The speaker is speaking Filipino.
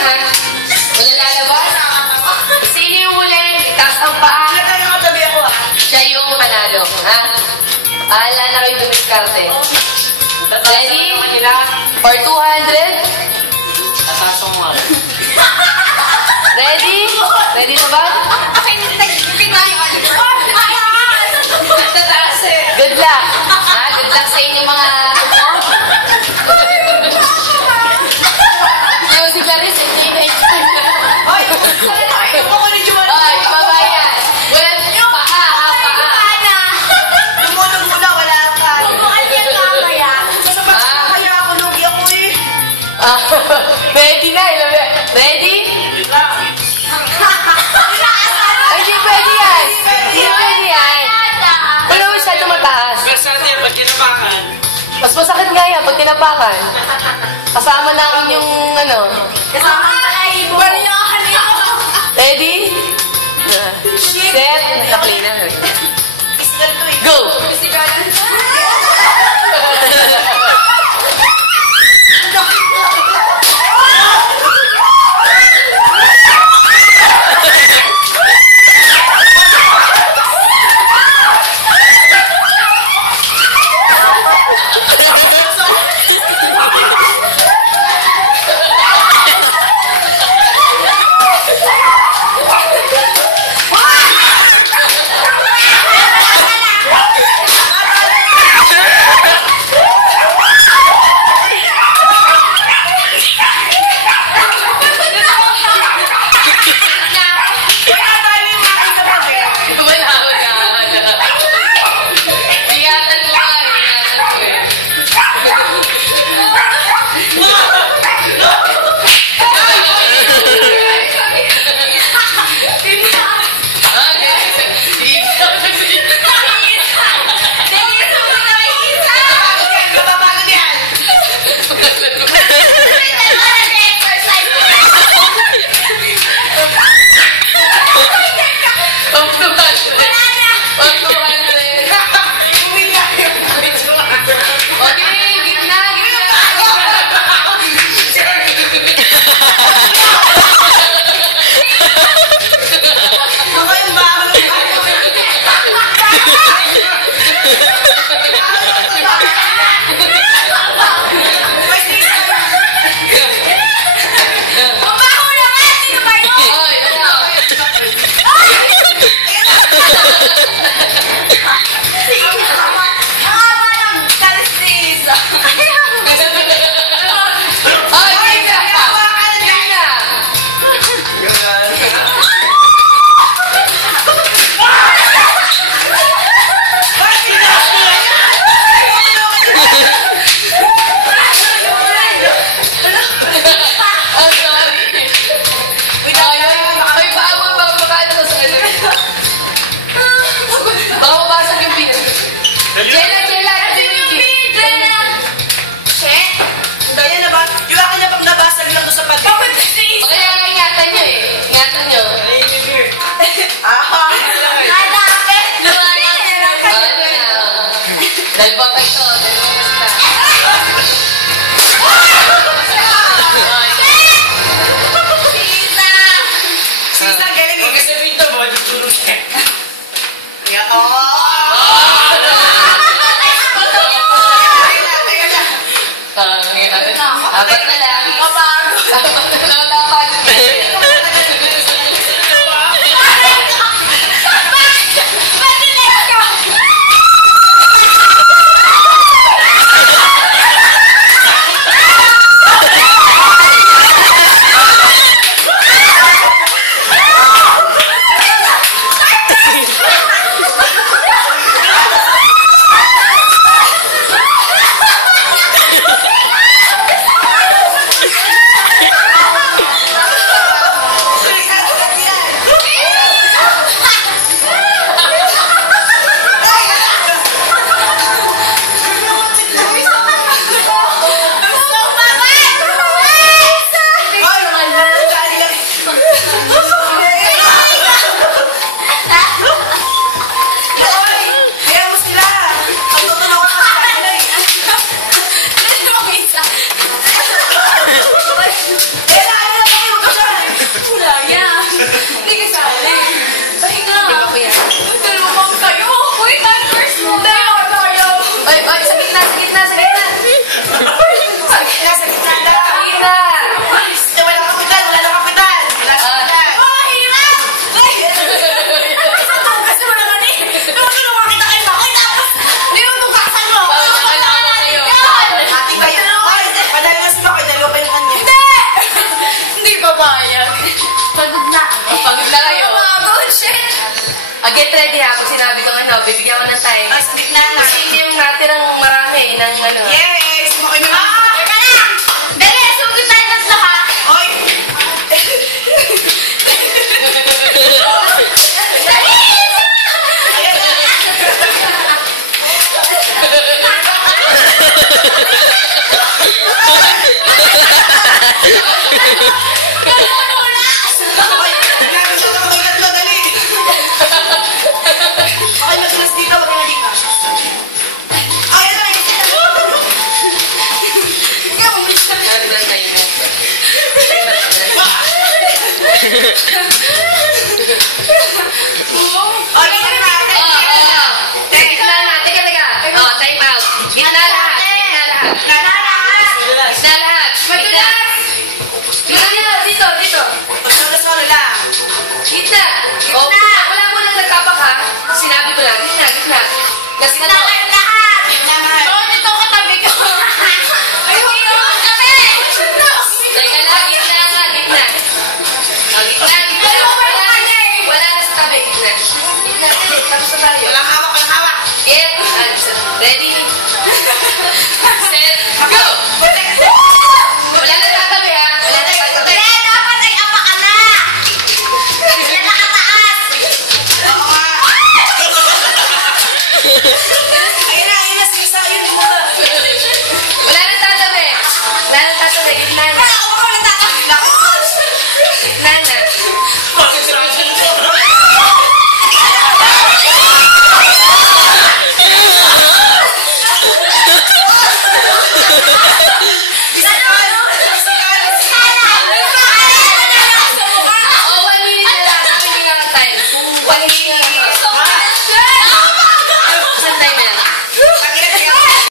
ha? Wala lalabas? Sino yung huling? Taas ang paa. Nakatabi ako, ha? Siya yung panalo, ha? Aala na kayo dumiskarte. Ready? For 200? Tatasong mo. Ready? Ready na ba? Good luck. Ha? Good luck sa inyo mga... Yung si Clarice, hindi na-expect na. Ay! Ay! Ako ni Jumano! Ay, babayan. Wala na yung paa, ha? Paa. Lumunod muna, wala ka. Sa ba't kaya ako, lugi ako eh. Ready na, ready? Ay, hindi pwede yan. Hindi pwede yan. Wala mo siya tumataas. Pero sa atin, pag kinapakan. Mas masakit nga yan pag tinapakan. Kasama namin yung ano. Kasama ang balahibo. Ready? Set. Naka-play na. Physical to eh. Go! Dalbot ito, dalbot na. Sisa, galing. Huwag kasi pinto mo, tutulog ka. Apat na lang. Apat na lang dapat. Get ready ha. Kung sinabi ko ano, bibigyan ko ng time. Oh, split na lang. Kasi hindi yung natirang marami ng ano. Yes! Okay na. Teka lang! Dali, sugod tayo tatlo ha! Oy! Dali! Ayan na. Oy, nagkakasin ako ng tatlo, dali. Okay, madulas dito, wag na dito. Ayan na, Ikaw, umilis ka. Ano lang tayo mo? Oh, dito na. Gitna na. Teka. Oh, time out. Gitna lahat. Gitna lahat. Gitna lahat. Gitna. Dito. Solo lang. Gitna. Oh, wala mo nang nagkapak ha. Sinabi ko lang. Gitna. Kasi Gitna kayo